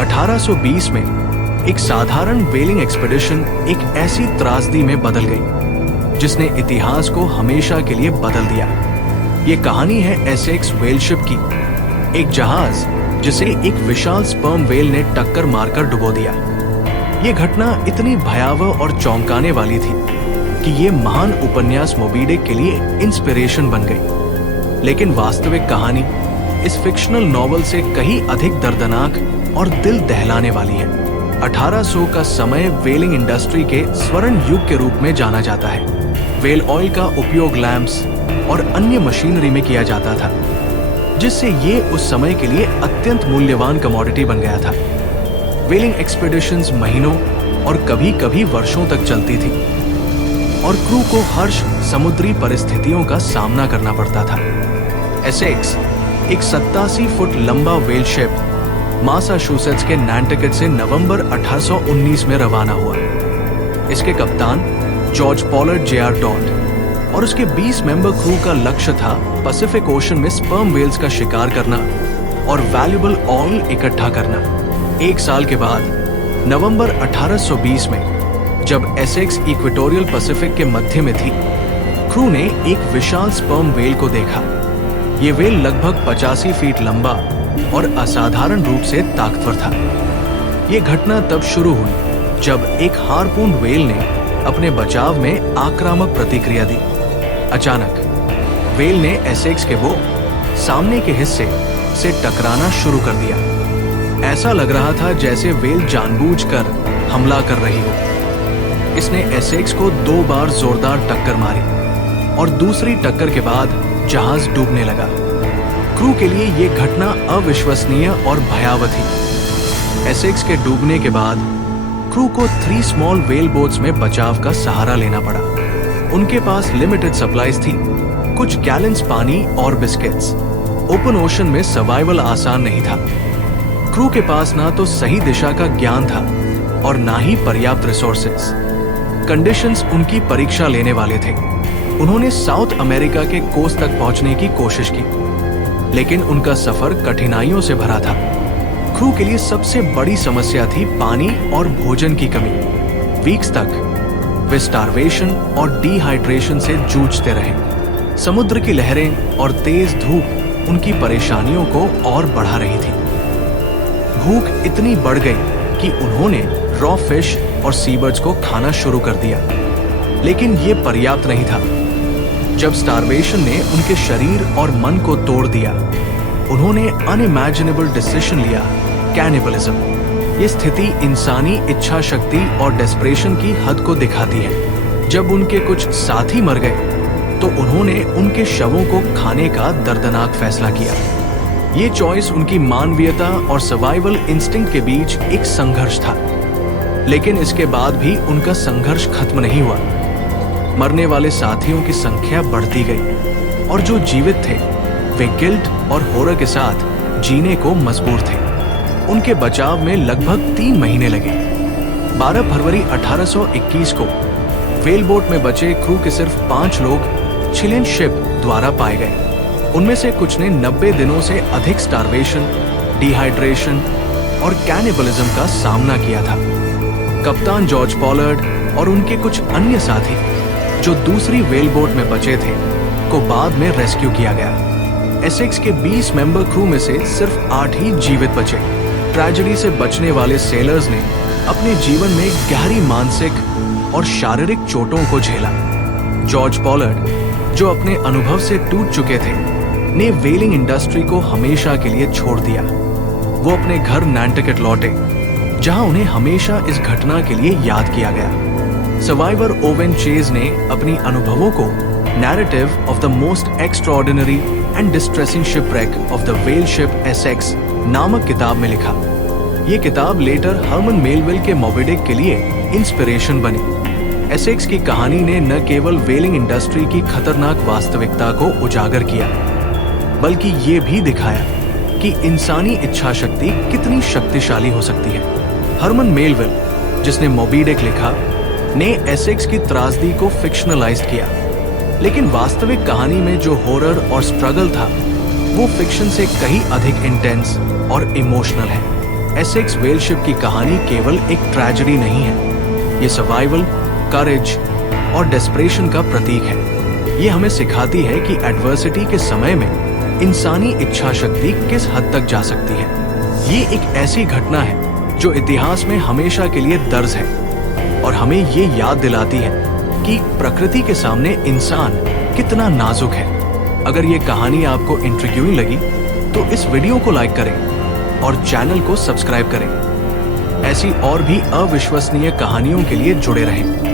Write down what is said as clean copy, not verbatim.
1820 में एक साधारण व्हेलिंग एक्सपेडिशन एक ऐसी त्रासदी में बदल गई जिसने इतिहास को हमेशा के लिए बदल दिया। ये कहानी है एसेक्स व्हेल शिप की, एक जहाज जिसे एक विशाल स्पर्म व्हेल ने टक्कर मारकर डुबो दिया। ये घटना इतनी भयावह और चौंकाने वाली थी कि ये महान उपन्यास मोबी डिक के लिए इंस्पिरेशन बन गई। लेकिन वास्तविक कहानी इस फिक्शनल नॉवल से कहीं अधिक दर्दनाक और दिल दहलाने वाली है। 1800 का समय व्हेलिंग इंडस्ट्री के स्वर्ण युग के रूप में जाना जाता है। व्हेल ऑयल का उपयोग लैंप्स और अन्य मशीनरी में किया जाता था, जिससे ये उस समय के लिए अत्यंत मूल्यवान कमोडिटी बन गया था। व्हेलिंग एक्सपेडिशंस महीनों और कभी-कभी वर्षों तक चलती थी और क्रू को हर्ष समुद्री परिस्थितियों का सामना करना पड़ता था। एसेक्स एक 87 फुट लंबा व्हेल शिप मासाचुसेट्स के नैंटकेट से नवंबर 1819 में रवाना हुआ। इसके कप्तान जॉर्ज पॉलर्ड J.R. टॉड और उसके 20 मेंबर क्रू का लक्ष्य था पैसिफिक ओशन में स्पर्म व्हेल्स का शिकार करना और वैल्यूएबल ऑयल इकट्ठा करना। एक साल के बाद नवंबर 1820 में जब एसेक्स इक्वेटोरियल पैसिफिक के मध्य में थी, क्रू ने एक विशाल स्पर्म व्हेल को देखा। ये व्हेल लगभग 85 फीट लंबा और असाधारण रूप से ताकतवर था। ये घटना तब शुरू हुई जब एक हार्पून व्हेल ने अपने बचाव में आक्रामक प्रतिक्रिया दी। अचानक व्हेल ने एसेक्स के वो सामने के हिस्से से टकराना शुरू कर दिया। ऐसा लग रहा था जैसे व्हेल जानबूझकर हमला कर रही हो। इसने एसेक्स को 2 बार जोरदार टक्कर मारी और दूसरी टक्कर के बाद जहाज डूबने लगा। क्रू के लिए यह घटना अविश्वसनीय और भयावह थी। एसेक्स के डूबने के बाद क्रू को 3 स्मॉल व्हेल बोट्स में बचाव का सहारा लेना पड़ा। उनके पास लिमिटेड सप्लाईज थी, कुछ गैलन्स पानी और बिस्किट्स। ओपन ओशन में सर्वाइवल आसान नहीं था। क्रू के पास ना तो सही दिशा का ज्ञान था और ना ही पर्याप्त रिसोर्सेज। कंडीशंस उनकी परीक्षा लेने वाले थे। उन्होंने साउथ अमेरिका के कोस्ट तक पहुंचने की कोशिश की, लेकिन उनका सफर कठिनाइयों से भरा था। क्रू के लिए सबसे बड़ी समस्या थी पानी और भोजन की कमी। वीक्स तक वे स्टारवेशन और डिहाइड्रेशन से जूझते रहे। समुद्र की लहरें और तेज धूप उनकी परेशानियों को और बढ़ा रही थी। भूख इतनी बढ़ गई कि उन्होंने रॉ फिश और सीबर्ड्स को खाना शुरू कर दिया, लेकिन ये पर्याप्त नहीं था। जब स्टारवेशन ने उनके शरीर और मन को तोड़ दिया, उन्होंने अनइमेजिनेबल डिसीजन लिया, कैनिबलिज्म। ये स्थिति इंसानी इच्छा शक्ति और डेस्परेशन की हद को दिखाती है। जब उनके कुछ साथी मर गए तो उन्होंने उनके शवों को खाने का दर्दनाक फैसला किया। ये चॉइस उनकी मानवीयता और सर्वाइवल इंस्टिंक्ट के बीच एक संघर्ष था, लेकिन इसके बाद भी उनका संघर्ष खत्म नहीं हुआ। मरने वाले साथियों की संख्या बढ़ती गई और जो जीवित थे वे गिल्ट और हॉरर के साथ जीने को मजबूर थे। उनके बचाव में लगभग 3 महीने लगे। 12 फरवरी 1821 को व्हेल बोट में बचे क्रू के सिर्फ 5 लोग चिलियन शिप द्वारा पाए गए। उनमें से कुछ ने 90 दिनों से अधिक स्टारवेशन, डिहाइड्रेशन और कैनिबलिज्म का सामना किया था। कप्तान जॉर्ज पॉलर्ड और उनके कुछ अन्य साथी जो दूसरी व्हेल बोट में बचे थे को बाद में रेस्क्यू किया गया। एसेक्स के 20 मेंबर क्रू में से सिर्फ 8 ही जीवित बचे। ट्रेजेडी से बचने वाले सेलर्स ने अपने जीवन में गहरी मानसिक और शारीरिक चोटों को झेला। जॉर्ज पॉलर्ड, जो अपने अनुभव से टूट चुके थे, ने व्हेलिंग इंडस्ट्री को हमेशा के लिए छोड़ दिया। वो अपने घर नैंटकेट लौटे, जहां उन्हें हमेशा इस घटना के लिए याद किया गया। सर्वाइवर ओवेन चेज ने अपनी अनुभवों को narrative of the most extraordinary and distressing shipwreck of the whale ship Essex नामक किताब में लिखा। ये किताब लेटर हरमन मेलविल के मोबी डिक के लिए इंस्पिरेशन बनी। एसेक्स की कहानी ने न केवल व्हेलिंग इंडस्ट्री की खतरनाक वास्तविकता को उजागर किया, बल्कि ये भी दिखाया कि इंसानी इच्छा शक्ति कितनी शक्तिशाली हो सकती है। हरमन मेलविल, जिसने मोबी डिक लिखा, ने एसेक्स की त्रासदी को फिक्शनलाइज किया, लेकिन वास्तविक कहानी में जो हॉरर और स्ट्रगल था वो फिक्शन से कहीं अधिक इंटेंस और इमोशनल है। एसेक्स व्हेल शिप की कहानी केवल एक ट्रेजेडी नहीं है, ये सर्वाइवल, करेज और डेस्परेशन का प्रतीक है। ये हमें सिखाती है कि एडवर्सिटी के समय में इंसानी इच्छा शक्ति किस हद तक जा सकती है। ये एक ऐसी घटना है जो इतिहास में हमेशा के लिए दर्ज है और हमें ये याद दिलाती है कि प्रकृति के सामने इंसान कितना नाजुक है। अगर ये कहानी आपको इंट्रिग्यूइंग लगी तो इस वीडियो को लाइक करें और चैनल को सब्सक्राइब करें। ऐसी और भी अविश्वसनीय कहानियों के लिए जुड़े रहें।